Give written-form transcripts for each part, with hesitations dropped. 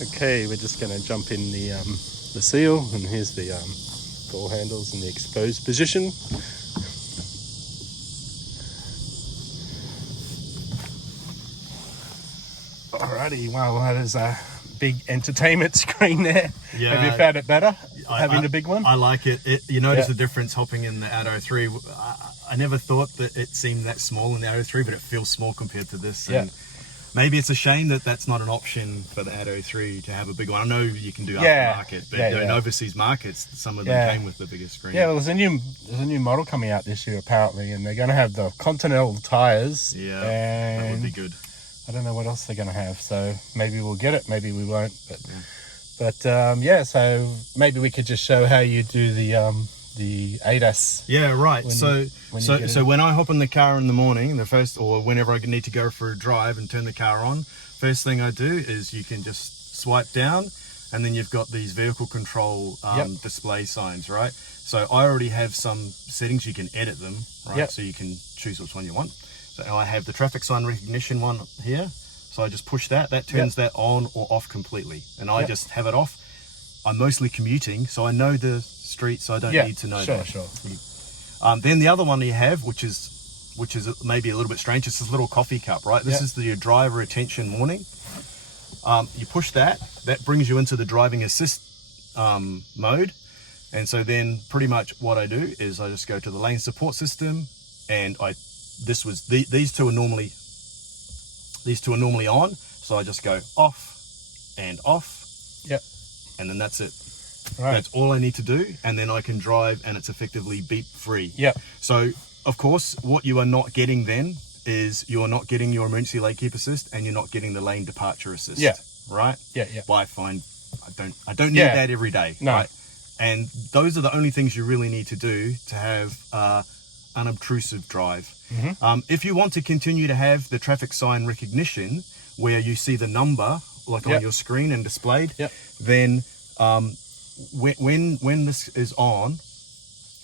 Okay, we're just going to jump in the seal, and here's the door handles in the exposed position. Alrighty, wow, that is a big entertainment screen there. Yeah. Have you found it better having the big one? I like it. You notice the difference hopping in the Atto 3. I never thought that it seemed that small in the Atto 3, but it feels small compared to this. Yeah. And maybe it's a shame that that's not an option for the Atto 3 to have a big one. I know you can do aftermarket, but in overseas markets, some of them came with the bigger screen. Yeah, well, there's a new model coming out this year apparently, and they're going to have the Continental tires. Yeah, and that would be good. I don't know what else they're going to have, so maybe we'll get it, maybe we won't. But so maybe we could just show how you do the ADAS. Yeah, right. So when I hop in the car in the morning, or whenever I need to go for a drive and turn the car on, first thing I do is you can just swipe down, and then you've got these vehicle control display signs, right? So I already have some settings. You can edit them, right? So you can choose which one you want. So I have the traffic sign recognition one here. So I just push that. That turns that on or off completely. And I just have it off. I'm mostly commuting, so I know the street, so I don't need to know that. Sure. Then the other one you have, which is maybe a little bit strange, it's this little coffee cup, right? This is the driver attention warning. You push that. That brings you into the driving assist mode. And so then pretty much what I do is I just go to the lane support system, and these two are normally on, so I just go off and off. Yep. And then that's it. Right. That's all I need to do, and then I can drive, and it's effectively beep free. Yep. So of course, what you are not getting then is you're not getting your emergency lane keep assist, and you're not getting the lane departure assist. Yeah. Right. Yeah. Well, I find I don't need that every day. No. Right. And those are the only things you really need to do to have unobtrusive drive. Mm-hmm. If you want to continue to have the traffic sign recognition where you see the number on your screen and displayed, then when this is on,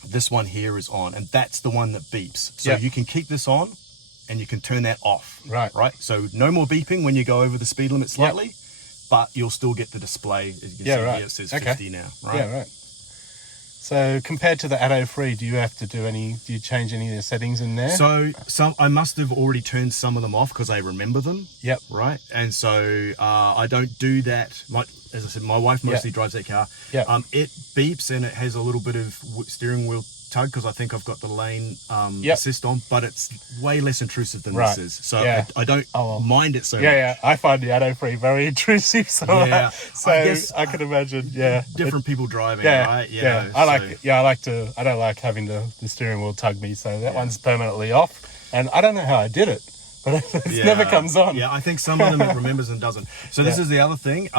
this one here is on, and that's the one that beeps. So you can keep this on and you can turn that off. Right. So no more beeping when you go over the speed limit slightly, but you'll still get the display. As you can see here, it says 50 now. Right. Yeah, right. So compared to the Atto 3, do you change any of the settings in there? So I must have already turned some of them off because I remember them. Yep. Right. And so I don't do that. As I said, my wife mostly drives that car. Yep. It beeps and it has a little bit of steering wheel tug because I think I've got the lane assist on, but it's way less intrusive than this is. So I don't mind it so much. Yeah, I find the Atto 3 very intrusive. So I can imagine. Yeah, different people driving. Right. I don't like having the steering wheel tug me. So that one's permanently off, and I don't know how I did it, but it never comes on. Yeah, I think some of them it remembers and doesn't. So this is the other thing.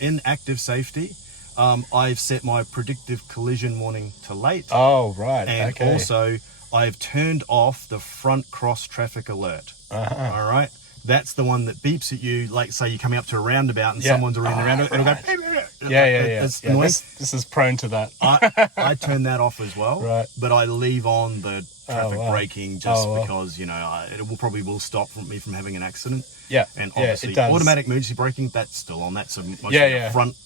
In active safety, I've set my predictive collision warning to late. Oh, right. And also, I've turned off the front cross traffic alert. All right. That's the one that beeps at you, like say you're coming up to a roundabout and someone's already around it. It'll go. It's annoying. This is prone to that. I turn that off as well. Right. But I leave on the traffic braking just because it will stop me from having an accident. Yeah. And obviously, automatic emergency braking, that's still on. That's a much front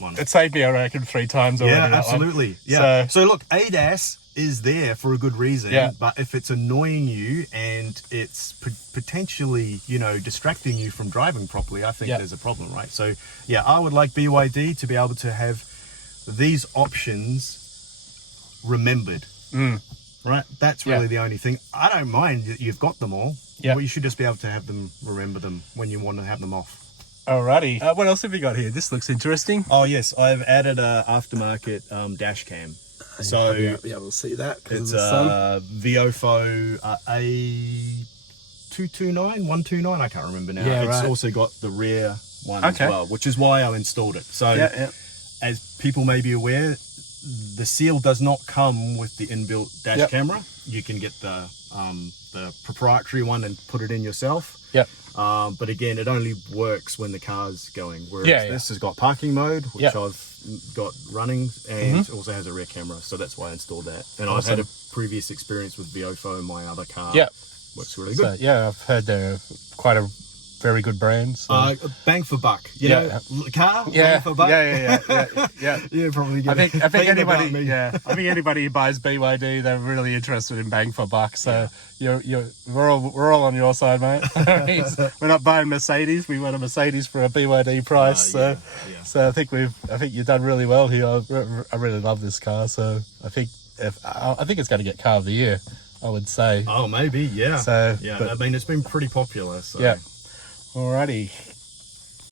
one. It saved me, I reckon, 3 times already. Yeah, absolutely. Yeah. So look, ADAS is there for a good reason. Yeah. But if it's annoying you and it's potentially, distracting you from driving properly, I think there's a problem, right? So yeah, I would like BYD to be able to have these options remembered. Right? That's really the only thing. I don't mind that you've got them all. Yeah. But you should just be able to have them, remember them when you want to have them off. Alrighty. What else have you got here? This looks interesting. Oh yes, I've added a aftermarket dash cam. So you'll be able to see that. It's a Viofo A229, I can't remember now. Yeah, it's also got the rear one as well, which is why I installed it. So as people may be aware, the Seal does not come with the inbuilt dash camera. You can get the proprietary one and put it in yourself. Yep. But again, it only works when the car's going. Whereas this has got parking mode, which I've got running, and also has a rear camera. So that's why I installed that. And I've had a previous experience with Viofo in my other car. Yeah. Works really good. So, I've heard they're quite a very good brands. So. Bang for buck. You know, car. Yeah. Bang for buck. Yeah. Yeah, probably. I think anybody. Yeah. I think anybody who buys BYD, they're really interested in bang for buck. So we're all on your side, mate. We're not buying Mercedes. We want a Mercedes for a BYD price. So I think you've done really well here. I really love this car. So I think it's going to get car of the year, I would say. Oh, maybe. Yeah. So I mean, it's been pretty popular. So. Yeah. Alrighty.